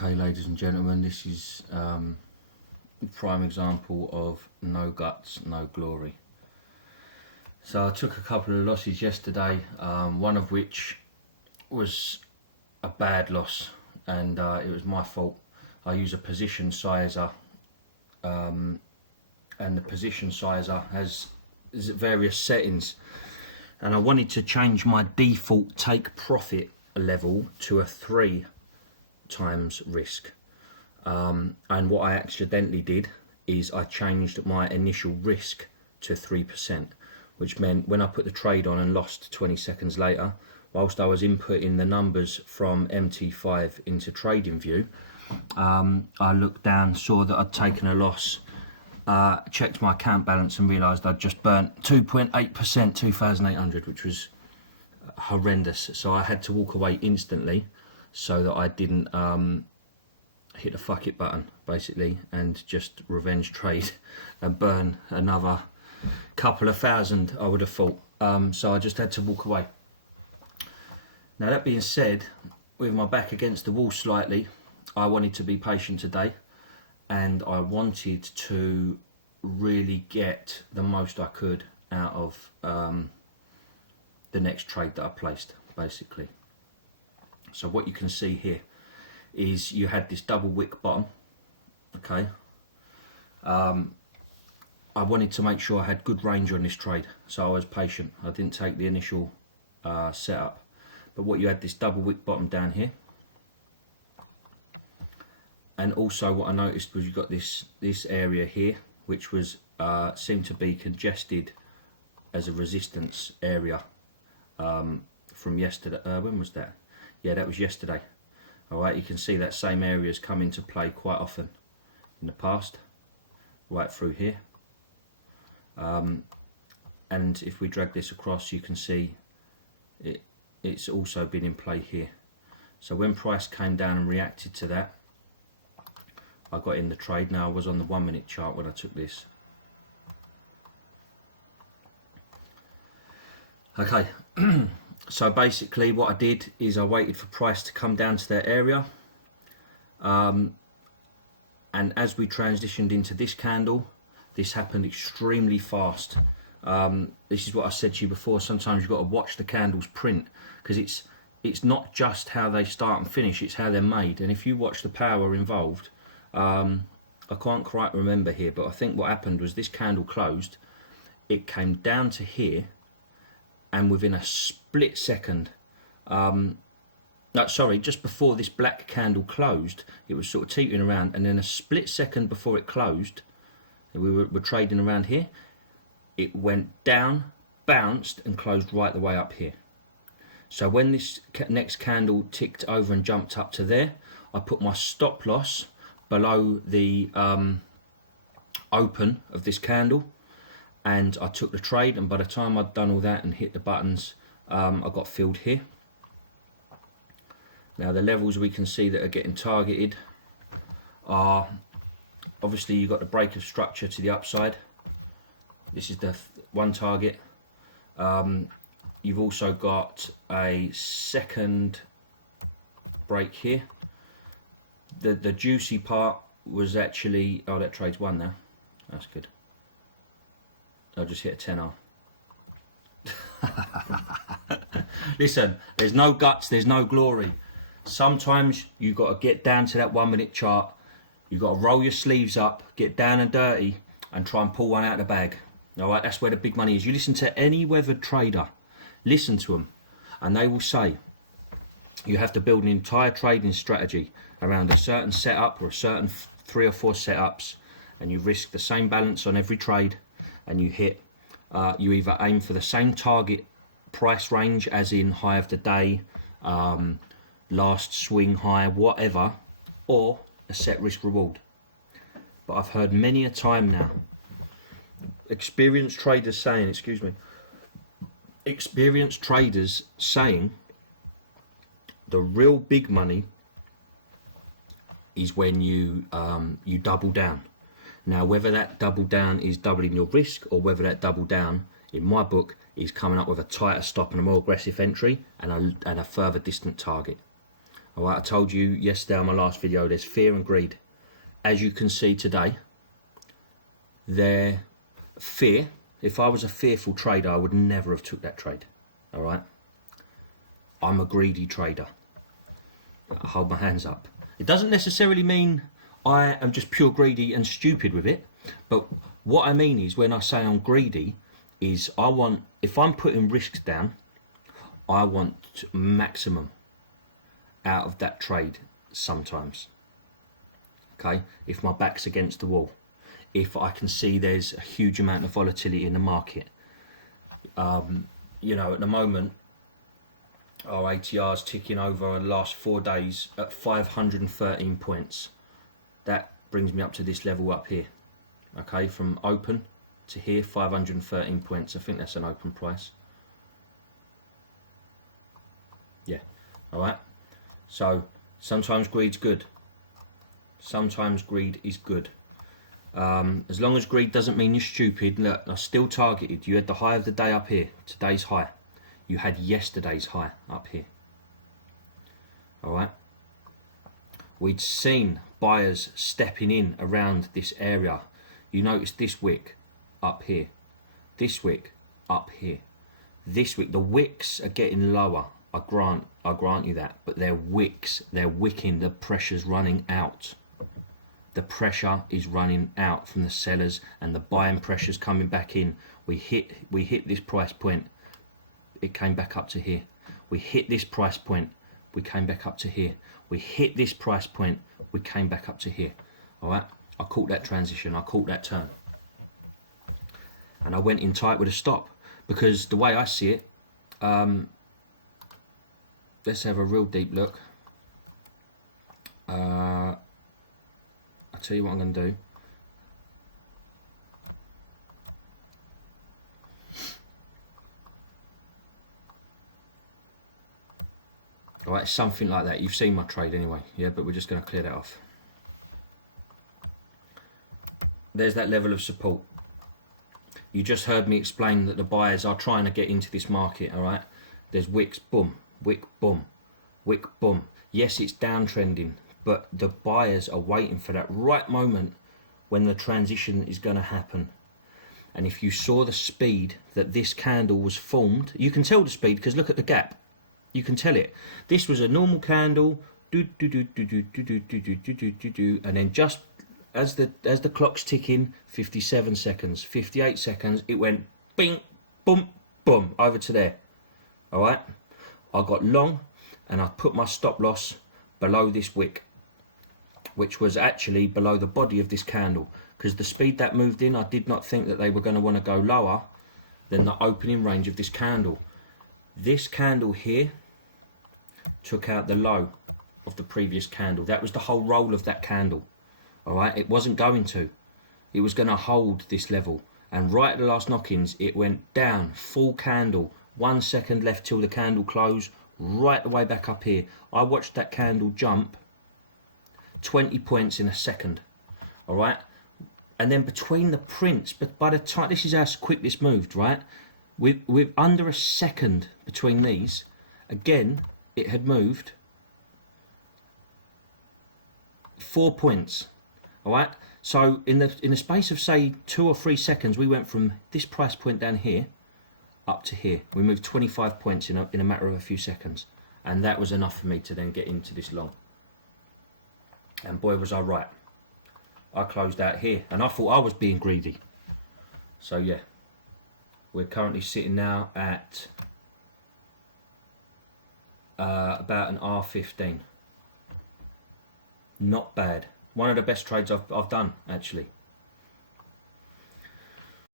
Okay, ladies and gentlemen, this is a prime example of no guts, no glory. So I took a couple of losses yesterday, one of which was a bad loss, and it was my fault. I use a position sizer, and the position sizer has various settings, and I wanted to change my default take profit level to a 3 times risk, and what I accidentally did is I changed my initial risk to 3%, which meant when I put the trade on and lost 20 seconds later, whilst I was inputting the numbers from MT5 into TradingView, I looked down, saw that I'd taken a loss, checked my account balance and realised I'd just burnt 2.8%, 2,800, which was horrendous. So I had to walk away instantly so that I didn't hit the fuck it button, basically, and just revenge trade and burn another couple of thousand, I would have thought. So I just had to walk away. Now, that being said, with my back against the wall slightly, I wanted to be patient today, and I wanted to really get the most I could out of the next trade that I placed, basically. So what you can see here is you had this double wick bottom, okay. I wanted to make sure I had good range on this trade, so I was patient. I didn't take the initial setup, but what you had this double wick bottom down here, and also what I noticed was you got this area here, which was seemed to be congested as a resistance area from yesterday. When was that? Yeah, that was yesterday. Alright, you can see that same area has come into play quite often in the past, right through here. And if we drag this across, you can see it's also been in play here. So when price came down and reacted to that, I got in the trade. Now I was on the 1 minute chart when I took this. Okay. So basically what I did is I waited for price to come down to that area, and as we transitioned into this candle, this happened extremely fast. This is what I said to you before, sometimes you've got to watch the candles print, because it's not just how they start and finish, it's how they're made. And if you watch the power involved, I can't quite remember here, but I think what happened was this candle closed, it came down to here, and within a split second, just before this black candle closed, it was sort of teetering around, and then a split second before it closed, we were trading around here, it went down, bounced, and closed right the way up here. So when this next candle ticked over and jumped up to there, I put my stop loss below the open of this candle, and I took the trade, and by the time I'd done all that and hit the buttons, I got filled here. Now the levels we can see that are getting targeted are, obviously you've got the break of structure to the upside. This is the one target. You've also got a second break here. The juicy part was actually, oh, that trade's won now. That's good. I just hit a 10R. Listen, there's no guts, there's no glory. Sometimes you've got to get down to that 1 minute chart. You've got to roll your sleeves up, get down and dirty, and try and pull one out of the bag. All right, that's where the big money is. You listen to any weathered trader, listen to them, and they will say you have to build an entire trading strategy around a certain setup or a certain 3 or 4 setups, and you risk the same balance on every trade, and you hit, you either aim for the same target price range, as in high of the day, last swing high, whatever, or a set risk reward. But I've heard many a time now experienced traders saying, the real big money is when you double down. Now, whether that double down is doubling your risk, or whether that double down, in my book, is coming up with a tighter stop and a more aggressive entry, and a further distant target. All right, I told you yesterday on my last video, there's fear and greed. As you can see today, their fear, if I was a fearful trader, I would never have took that trade. All right, I'm a greedy trader. I hold my hands up. It doesn't necessarily mean I am just pure greedy and stupid with it, but what I mean is, when I say I'm greedy, is I want, if I'm putting risks down, I want maximum out of that trade sometimes. Okay, if my back's against the wall, if I can see there's a huge amount of volatility in the market. You know, at the moment, our ATR is ticking over the last 4 days at 513 points. That brings me up to this level up here. Okay, from open to here, 513 points. I think that's an open price. Yeah, all right. So sometimes greed's good. Sometimes greed is good. As long as greed doesn't mean you're stupid. Look, I still targeted. You had the high of the day up here, today's high. You had yesterday's high up here. All right. We'd seen buyers stepping in around this area. You notice this wick up here, this wick up here, this wick. The wicks are getting lower. I grant you that, but they're wicks. They're wicking. The pressure's running out. The pressure is running out from the sellers, and the buying pressure's coming back in. We hit this price point. It came back up to here. We hit this price point. We came back up to here. We hit this price point. We came back up to here. All right. I caught that transition. I caught that turn, and I went in tight with a stop, because the way I see it, let's have a real deep look. I'll tell you what I'm going to do. All right, something like that. You've seen my trade anyway, yeah, but we're just going to clear that off. There's that level of support. You just heard me explain that the buyers are trying to get into this market, all right? There's wicks, boom, wick, boom, wick, boom. Yes, it's downtrending, but the buyers are waiting for that right moment when the transition is going to happen. And if you saw the speed that this candle was formed, you can tell the speed, because look at the gap. You can tell it. This was a normal candle, and then just as the clock's ticking, 57 seconds, 58 seconds, it went bing, boom, boom, over to there. All right, I got long, and I put my stop loss below this wick, which was actually below the body of this candle, because the speed that moved in, I did not think that they were going to want to go lower than the opening range of this candle. This candle here took out the low of the previous candle. That was the whole roll of that candle. All right, it wasn't going to. It was going to hold this level. And right at the last knock-ins, it went down, full candle. 1 second left till the candle closed, right the way back up here. I watched that candle jump 20 points in a second. All right, and then between the prints, but by the time, this is how quick this moved, right? With under a second between these, again, it had moved 4 points. All right, so in the space of say 2 or 3 seconds, we went from this price point down here up to here. We moved 25 points in a matter of a few seconds, and that was enough for me to then get into this long. And boy, was I right. I closed out here, and I thought I was being greedy. So yeah, we're currently sitting now at about an R15. Not bad. One of the best trades I've done, actually.